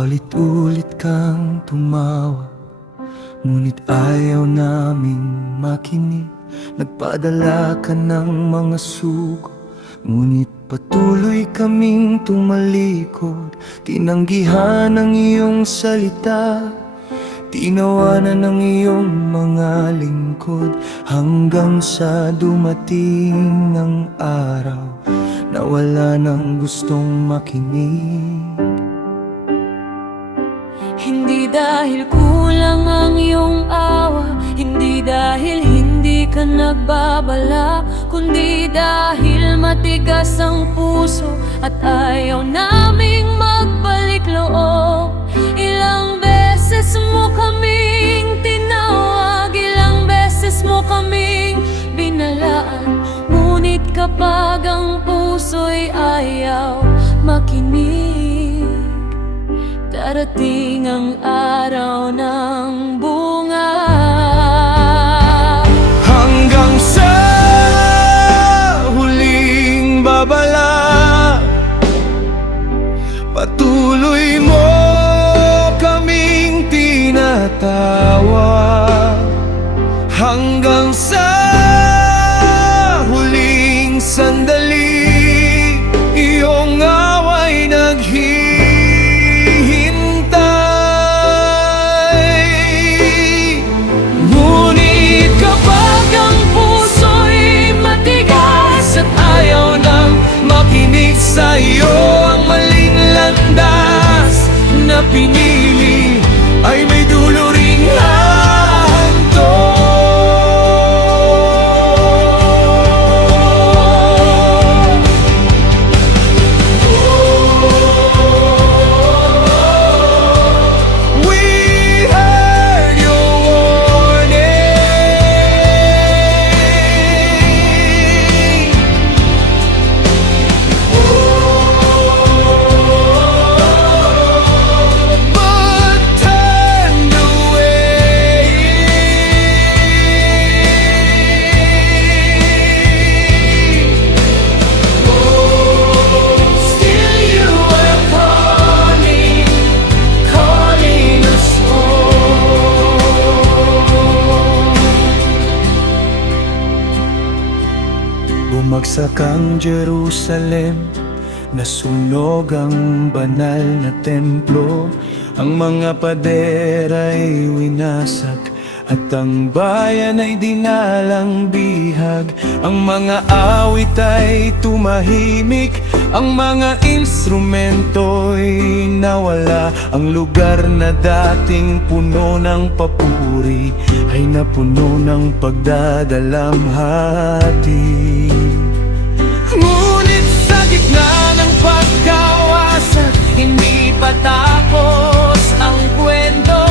Paulit-ulit kang tumawa, ngunit ayaw naming makinig. Nagpadala ka ng mga sugo, ngunit patuloy kaming tumalikod. Tinanggihan ang iyong salita, tinawanan ng iyong mga lingkod, hanggang sa dumating ang araw na wala nang gustong makinig. Hindi dahil kulang ang iyong awa, hindi dahil hindi ka nagbabala, kundi dahil matigas ang puso at ayaw naming magbalik loob. Ilang beses mo kaming tinawag, ilang beses mo kaming binalaan, ngunit kapag ang puso'y ayaw makinig, darating ang araw ng bunga. Hanggang sa huling babala, patuloy mo kaming tinatawag. Hanggang sa huling sandali, iyong away naghihintay. Ngunit kapag ang puso'y matigas at ayaw nang makinig sa'yo, ang maling landas na pinili ay may dulo ring hanto. Bumagsak ang Jerusalem, nasunog ang banal na templo, ang mga pader ay winasak, at ang bayan ay dinalang bihag. Ang mga awit ay tumahimik, ang mga instrumento'y nawala. Ang lugar na dating puno ng papuri ay napuno ng pagdadalamhati. Ngunit sa gitna ng pagkawasak, hindi pa tapos ang kwento,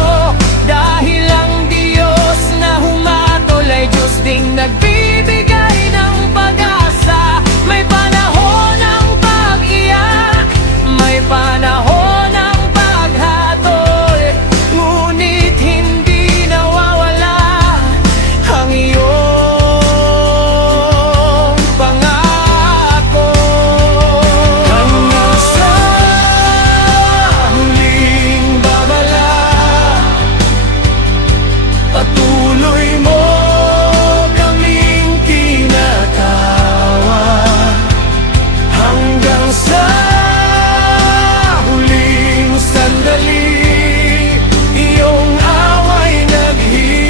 dahil ang Diyos na humatol ay Diyos ding nagbibigay ng pag-asa. May panahon ng pag-iyak, may panahon ng paghatol, ngunit hindi nawawala ang iyong pangako. Hanggang sa huling babala, patuloy mo kaming kinatawag. Hanggang sa huling sandali, iyong away naghihintay.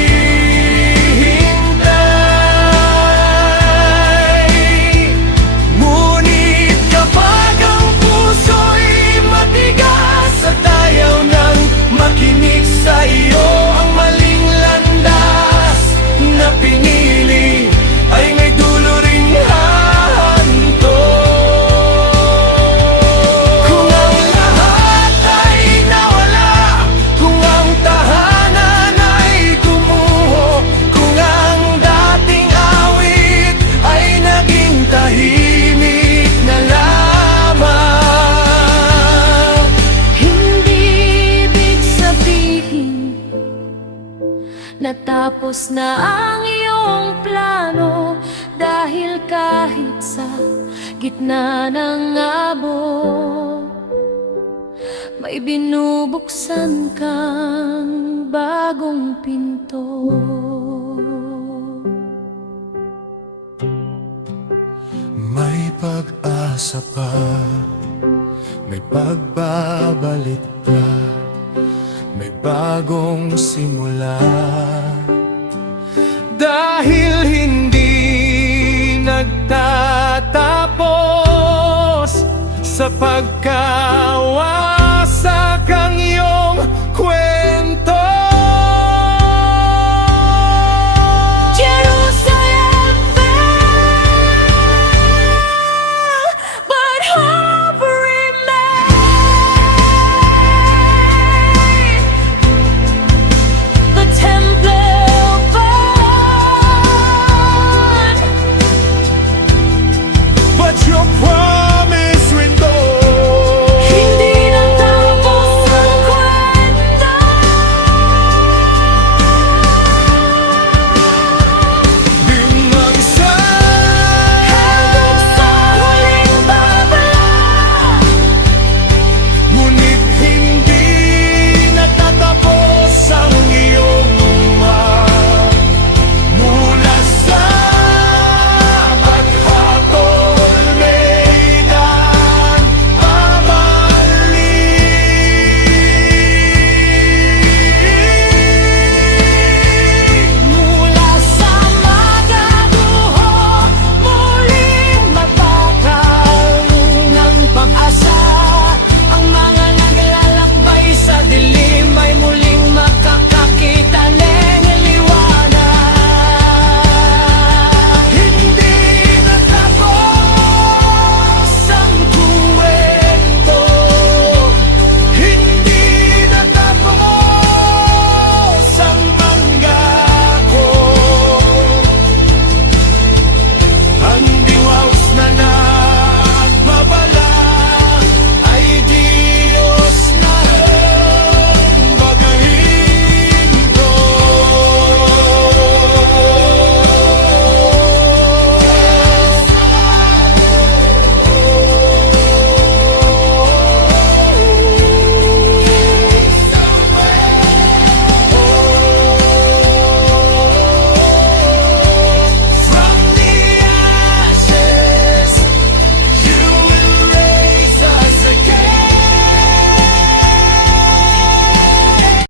Ngunit kapag ang puso'y matigas at ayaw nang makinig sa iyo, ang maling landas na pinili ay may dulo ring hahanto. Kung ang lahat ay nawala, kung ang tahanan ay gumuho, kung ang dating awit ay naging tahimik na lamang, Hindi ibig sabihin natapos na ang iyong plano, dahil kahit sa gitna ng abo, may may binubuksan kang bagong pinto. May pag-asa pa, may pagbabalik ka, may bagong simula. Dahil hindi nagtatapos sa pagkawasak ang iyong